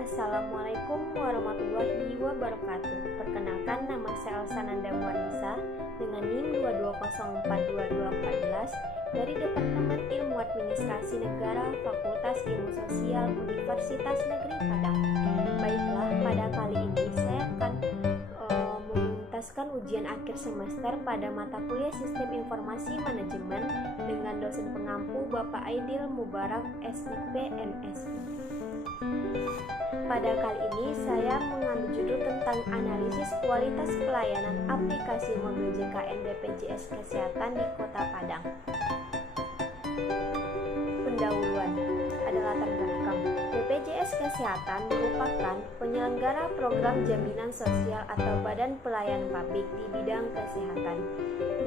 Assalamualaikum warahmatullahi wabarakatuh. Perkenalkan, nama saya Elsa Nanda Muarnisa dengan NIM 2204214 dari Departemen Ilmu Administrasi Negara Fakultas Ilmu Sosial Universitas Negeri Padang. Baiklah, pada kali ini saya akan menuntaskan ujian akhir semester pada mata kuliah Sistem Informasi Manajemen dengan dosen pengampu Bapak Aidil Mubarak SIP MS. Pada kali ini saya mengambil judul tentang analisis kualitas pelayanan aplikasi mobil JKN BPJS Kesehatan di Kota Padang. Pendahuluan adalah latar belakang. BPJS Kesehatan merupakan penyelenggara program jaminan sosial atau badan pelayanan publik di bidang kesehatan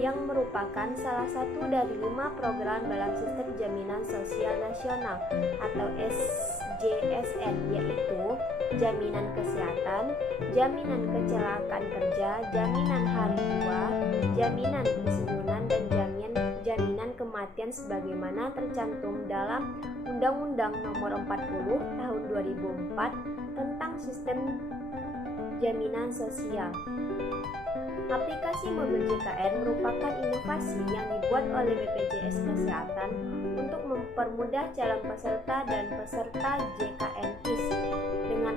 yang merupakan salah satu dari 5 program dalam Sistem Jaminan Sosial Nasional atau SJSN, yaitu jaminan kesehatan, jaminan kecelakaan kerja, jaminan hari tua, jaminan pensiunan, dan jaminan kematian sebagaimana tercantum dalam Undang-Undang Nomor 40 Tahun 2004 tentang Sistem Jaminan Sosial. Aplikasi mobil JKN merupakan inovasi yang dibuat oleh BPJS Kesehatan untuk mempermudah calon peserta dan peserta JKN KIS. Dengan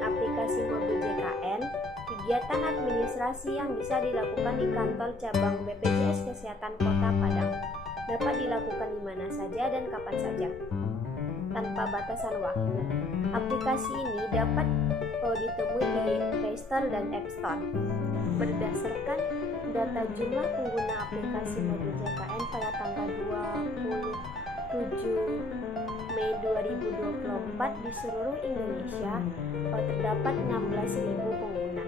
aplikasi mobil JKN, kegiatan administrasi yang bisa dilakukan di kantor cabang BPJS Kesehatan Kota Padang dapat dilakukan di mana saja dan kapan saja, tanpa batasan waktu. Aplikasi ini dapat ditemui di Play Store dan App Store. Berdasarkan data jumlah pengguna aplikasi mobil JKN pada tanggal 27 Mei 2024 di seluruh Indonesia terdapat 16.000 pengguna.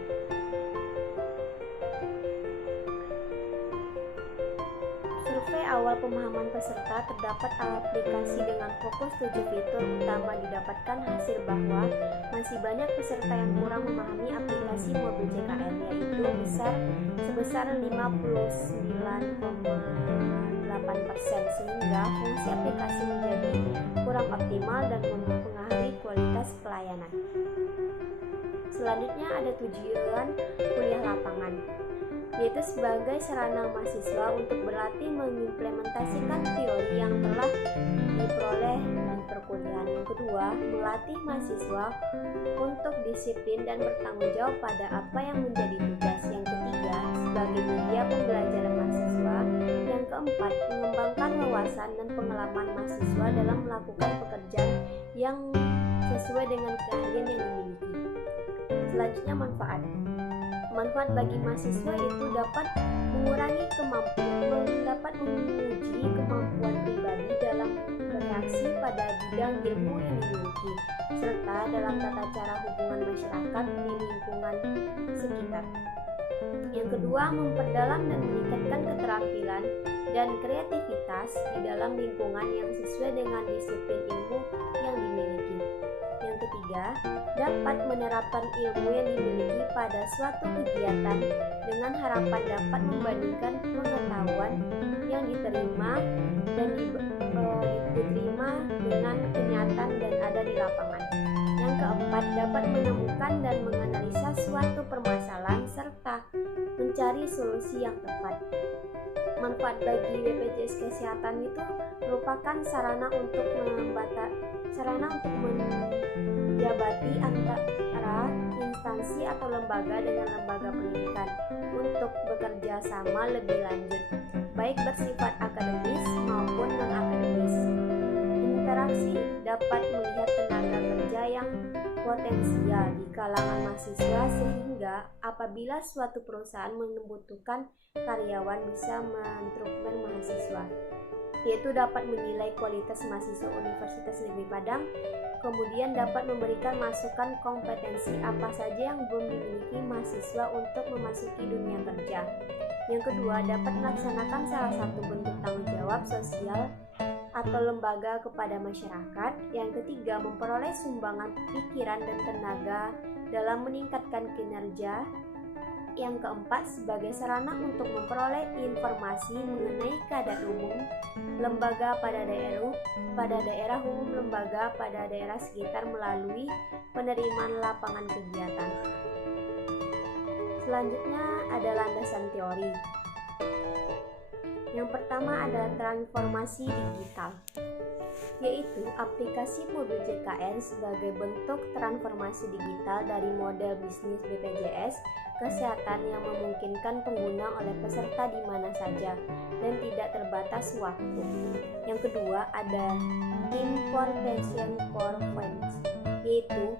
Survei awal pemahaman peserta, terdapat aplikasi dengan fokus 7 fitur utama didapatkan hasil bahwa masih banyak peserta yang kurang memahami aplikasi mobil JKN, yaitu sebesar 59,8%, sehingga fungsi aplikasi menjadi kurang optimal dan mempengaruhi kualitas pelayanan. Selanjutnya ada tujuan kuliah lapangan, yaitu sebagai sarana mahasiswa untuk berlatih mengimplementasikan teori yang telah diperoleh di perkuliahan. Yang kedua, melatih mahasiswa untuk disiplin dan bertanggung jawab pada apa yang menjadi tugas. Yang ketiga, sebagai media pembelajaran mahasiswa. Yang keempat, mengembangkan wawasan dan pengalaman mahasiswa dalam melakukan pekerjaan yang sesuai dengan keahlian yang dimiliki. Selanjutnya, manfaat bagi mahasiswa itu dapat mengurangi dapat menguji kemampuan pribadi dalam bereaksi pada bidang ilmu yang dimiliki, serta dalam tata cara hubungan masyarakat di lingkungan sekitar. Yang kedua, memperdalam dan meningkatkan keterampilan dan kreativitas di dalam lingkungan yang sesuai dengan disiplin ilmu yang dimiliki. Yang ketiga, dapat menerapkan ilmu yang dimiliki pada suatu kegiatan dengan harapan dapat membandingkan pengetahuan yang diterima dengan kenyataan dan ada di lapangan. Yang keempat, dapat menemukan dan menganalisa suatu permasalahan serta mencari solusi yang tepat. Manfaat bagi BPJS Kesehatan itu merupakan sarana untuk menjabati antara instansi atau lembaga dengan lembaga pendidikan untuk bekerja sama lebih lanjut, baik bersifat akademis maupun non-akademis. Interaksi dapat melihat tenaga kerja yang potensial di kalangan mahasiswa, sehingga apabila suatu perusahaan membutuhkan karyawan bisa merekrut mahasiswa, yaitu dapat menilai kualitas mahasiswa Universitas Negeri Padang, kemudian dapat memberikan masukan kompetensi apa saja yang belum dimiliki mahasiswa untuk memasuki dunia kerja. Yang kedua, dapat melaksanakan salah satu bentuk tanggung jawab sosial atau lembaga kepada masyarakat. Yang ketiga, memperoleh sumbangan pikiran dan tenaga dalam meningkatkan kinerja yang keempat, sebagai sarana untuk memperoleh informasi mengenai keadaan umum lembaga pada daerah umum lembaga pada daerah sekitar melalui penerimaan lapangan kegiatan. Selanjutnya ada landasan teori. Yang pertama adalah transformasi digital, yaitu aplikasi mobil JKN sebagai bentuk transformasi digital dari model bisnis BPJS Kesehatan yang memungkinkan pengguna oleh peserta di mana saja dan tidak terbatas waktu. Yang kedua ada Information Performance, yaitu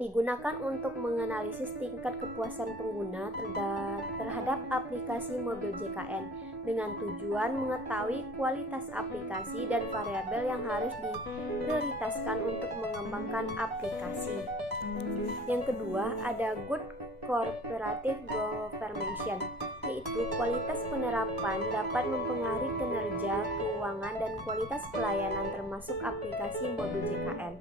digunakan untuk menganalisis tingkat kepuasan pengguna terhadap aplikasi mobil JKN dengan tujuan mengetahui kualitas aplikasi dan variabel yang harus diprioritaskan untuk mengembangkan aplikasi. Yang kedua ada Good Corporative Governance, yaitu kualitas penerapan dapat mempengaruhi kinerja keuangan dan kualitas pelayanan termasuk aplikasi mobil JKN.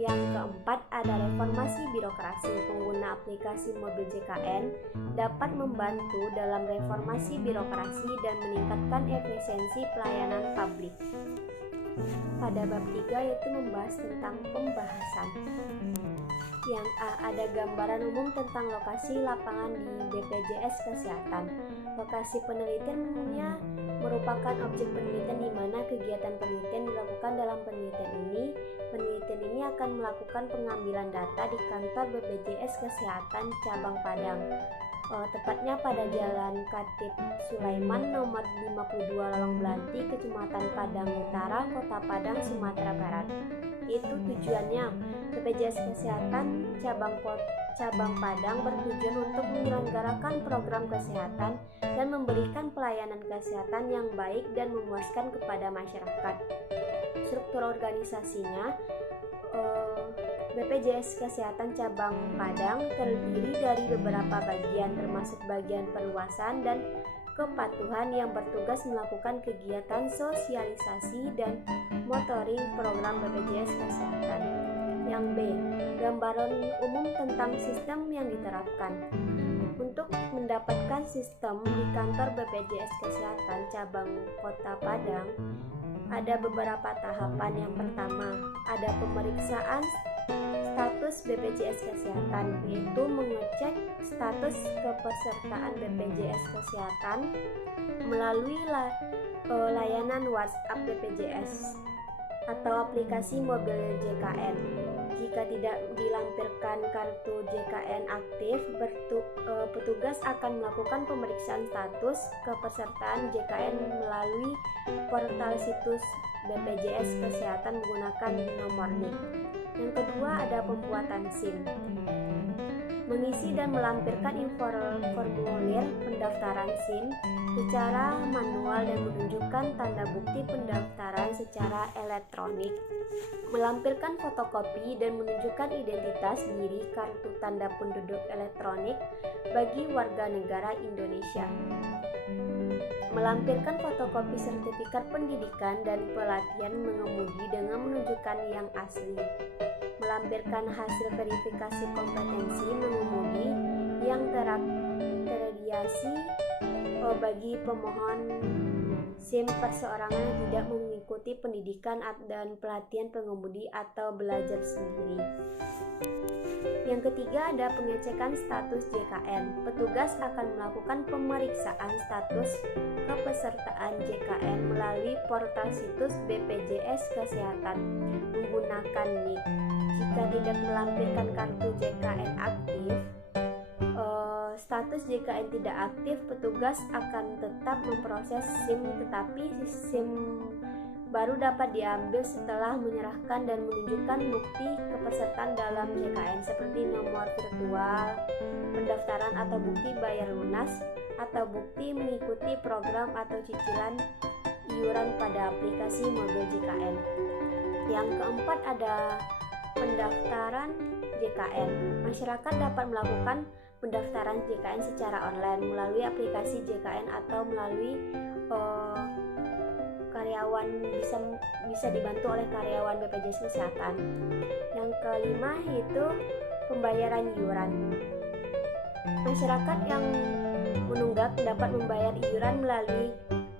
Yang keempat ada reformasi birokrasi. Pengguna aplikasi mobil JKN dapat membantu dalam reformasi birokrasi dan meningkatkan efisiensi pelayanan publik. Pada bab 3 yaitu membahas tentang pembahasan. Yang A ada gambaran umum tentang lokasi lapangan di BPJS Kesehatan. Lokasi penelitiannya merupakan objek penelitian di mana kegiatan penelitian dilakukan. Dalam penelitian ini akan melakukan pengambilan data di kantor BPJS Kesehatan cabang Padang, tepatnya pada Jalan Katib Sulaiman nomor 52 Lolong Belanti, Kecamatan Padang Utara, Kota Padang, Sumatera Barat. Itu tujuannya, BPJS Kesehatan cabang Padang bertujuan untuk menyelenggarakan program kesehatan dan memberikan pelayanan kesehatan yang baik dan memuaskan kepada masyarakat. Struktur organisasinya, BPJS Kesehatan cabang Padang terdiri dari beberapa bagian, termasuk bagian perluasan dan kepatuhan yang bertugas melakukan kegiatan sosialisasi dan monitoring program BPJS Kesehatan. Yang B, gambaran umum tentang sistem yang diterapkan. Untuk mendapatkan sistem di kantor BPJS Kesehatan cabang Kota Padang, ada beberapa tahapan. Yang pertama, ada pemeriksaan status BPJS Kesehatan, yaitu mengecek status kepesertaan BPJS Kesehatan melalui layanan WhatsApp BPJS atau aplikasi mobil JKN. Jika tidak dilampirkan kartu JKN aktif, petugas akan melakukan pemeriksaan status kepesertaan JKN melalui portal situs BPJS Kesehatan menggunakan nomor NIK. Yang kedua ada pembuatan SIM. Mengisi dan melampirkan formulir pendaftaran SIM secara manual dan menunjukkan tanda bukti pendaftaran secara elektronik. Melampirkan fotokopi dan menunjukkan identitas diri kartu tanda penduduk elektronik bagi warga negara Indonesia. Melampirkan fotokopi sertifikat pendidikan dan pelatihan mengemudi dengan menunjukkan yang asli. Melampirkan hasil verifikasi kompetensi mengemudi yang terdiasi bagi pemohon SIM perseorangan yang tidak mengikuti pendidikan dan pelatihan pengemudi atau belajar sendiri. Yang ketiga ada pengecekan status JKN. Petugas akan melakukan pemeriksaan status kepesertaan JKN melalui portal situs BPJS Kesehatan menggunakan NIK. Jika tidak melampirkan kartu JKN aktif, status JKN tidak aktif, petugas akan tetap memproses SIM, tetapi SIM baru dapat diambil setelah menyerahkan dan menunjukkan bukti kepesertaan dalam JKN seperti nomor virtual pendaftaran atau bukti bayar lunas atau bukti mengikuti program atau cicilan iuran pada aplikasi mobil JKN. Yang keempat ada pendaftaran JKN. Masyarakat dapat melakukan pendaftaran JKN secara online melalui aplikasi JKN atau melalui karyawan, bisa dibantu oleh karyawan BPJS Kesehatan. Yang kelima yaitu pembayaran iuran. Masyarakat yang menunggak dapat membayar iuran melalui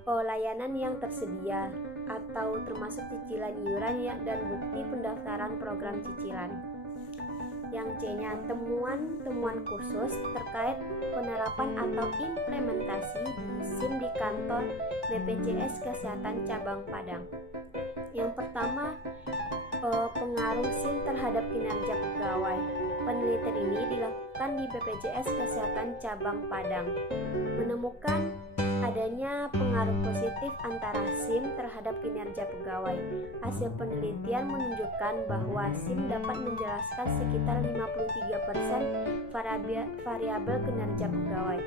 layanan yang tersedia atau termasuk cicilan iuran dan bukti pendaftaran program cicilan. Yang C-nya temuan khusus terkait penerapan atau implementasi SIM di kantor BPJS Kesehatan Cabang Padang. Yang pertama, pengaruh SIM terhadap kinerja pegawai. Penelitian ini dilakukan di BPJS Kesehatan Cabang Padang, menemukan adanya pengaruh positif antara SIM terhadap kinerja pegawai. Hasil penelitian menunjukkan bahwa SIM dapat menjelaskan sekitar 53% variabel kinerja pegawai.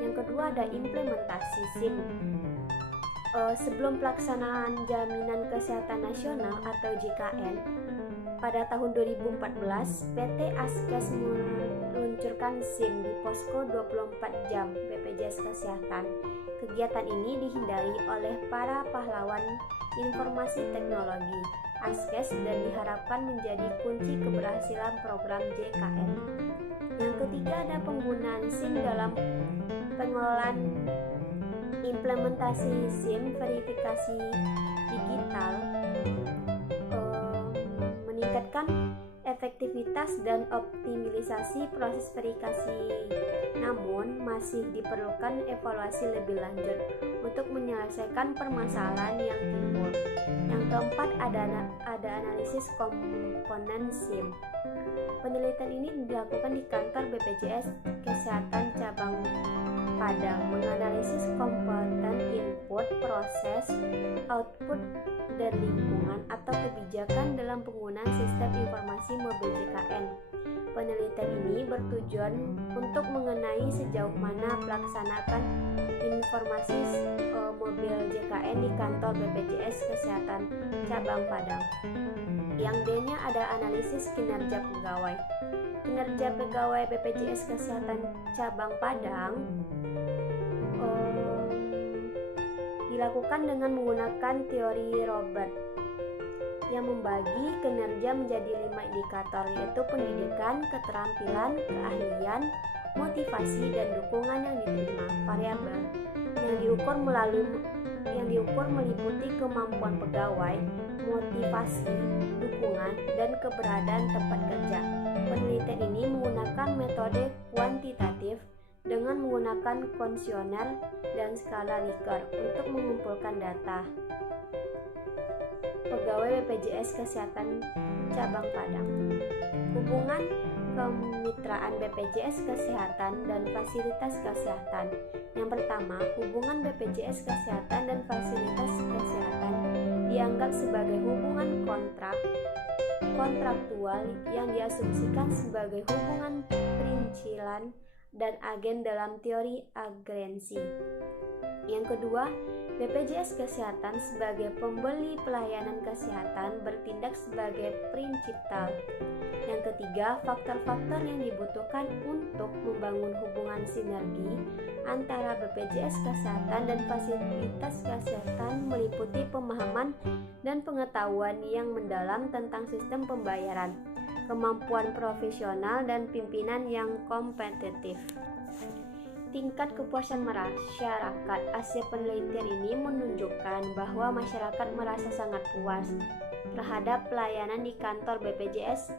Yang kedua ada implementasi SIM. Sebelum pelaksanaan Jaminan Kesehatan Nasional atau JKN pada tahun 2014, PT Askes meluncurkan SIM di posko 24 jam BPJS Kesehatan. Kegiatan ini dihindari oleh para pahlawan informasi teknologi Askes dan diharapkan menjadi kunci keberhasilan program JKN. Yang ketiga ada penggunaan SIM dalam pengelolaan implementasi SIM verifikasi digital meningkatkan efektivitas dan optimalisasi proses verifikasi, namun masih diperlukan evaluasi lebih lanjut untuk menyelesaikan permasalahan yang timbul. Yang keempat ada analisis komponen SIM. Penelitian ini dilakukan di kantor BPJS Kesehatan Cabang Padang, menganalisis komponen input, proses, output, dan lingkungan atau kebijakan dalam penggunaan sistem informasi mobil JKN. Penelitian ini bertujuan untuk mengenai sejauh mana pelaksanaan informasi mobil JKN di kantor BPJS Kesehatan Cabang Padang. Yang D-nya ada analisis kinerja pegawai. Kinerja pegawai BPJS Kesehatan Cabang Padang dilakukan dengan menggunakan teori Robert yang membagi kinerja menjadi 5 indikator, yaitu pendidikan, keterampilan, keahlian, motivasi, dan dukungan yang diterima. Variabel yang diukur meliputi kemampuan pegawai, motivasi, dukungan, dan keberadaan tempat kerja. Penelitian ini menggunakan metode kuantitatif dengan menggunakan kuesioner dan skala Likert untuk mengumpulkan data pegawai BPJS Kesehatan Cabang Padang. Hubungan kemitraan BPJS Kesehatan dan fasilitas kesehatan. Yang pertama, hubungan BPJS Kesehatan dan fasilitas kesehatan dianggap sebagai hubungan kontraktual yang diasumsikan sebagai hubungan perincilan dan agen dalam teori agensi. Yang kedua, BPJS Kesehatan sebagai pembeli pelayanan kesehatan bertindak sebagai prinsipal. Yang ketiga, faktor-faktor yang dibutuhkan untuk membangun hubungan sinergi antara BPJS Kesehatan dan fasilitas kesehatan meliputi pemahaman dan pengetahuan yang mendalam tentang sistem pembayaran, kemampuan profesional, dan pimpinan yang kompetitif. Tingkat kepuasan masyarakat. Hasil penelitian ini menunjukkan bahwa masyarakat merasa sangat puas terhadap pelayanan di kantor BPJS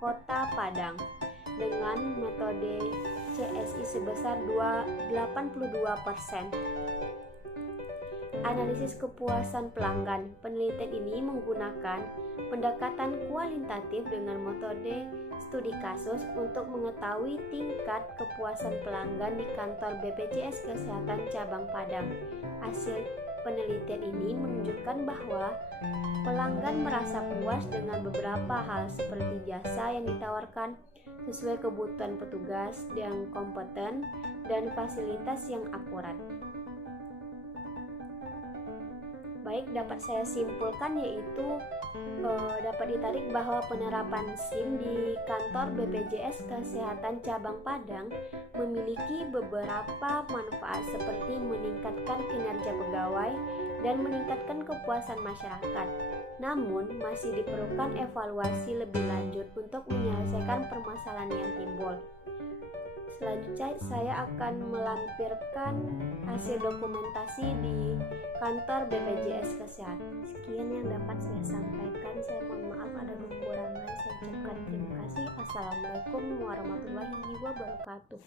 Kota Padang dengan metode CSI sebesar 82%. Analisis kepuasan pelanggan. Penelitian ini menggunakan pendekatan kualitatif dengan metode studi kasus untuk mengetahui tingkat kepuasan pelanggan di kantor BPJS Kesehatan Cabang Padang. Hasil penelitian ini menunjukkan bahwa pelanggan merasa puas dengan beberapa hal seperti jasa yang ditawarkan sesuai kebutuhan petugas yang kompeten dan fasilitas yang akurat. Baik, dapat saya simpulkan yaitu dapat ditarik bahwa penerapan SIM di kantor BPJS Kesehatan Cabang Padang memiliki beberapa manfaat seperti meningkatkan kinerja pegawai dan meningkatkan kepuasan masyarakat. Namun, masih diperlukan evaluasi lebih lanjut untuk menyelesaikan permasalahan yang timbul. Selanjutnya saya akan melampirkan hasil dokumentasi di kantor BPJS Kesehatan. Sekian yang dapat saya sampaikan. Saya mohon maaf ada kekurangan. Saya ucapkan terima kasih. Assalamualaikum warahmatullahi wabarakatuh.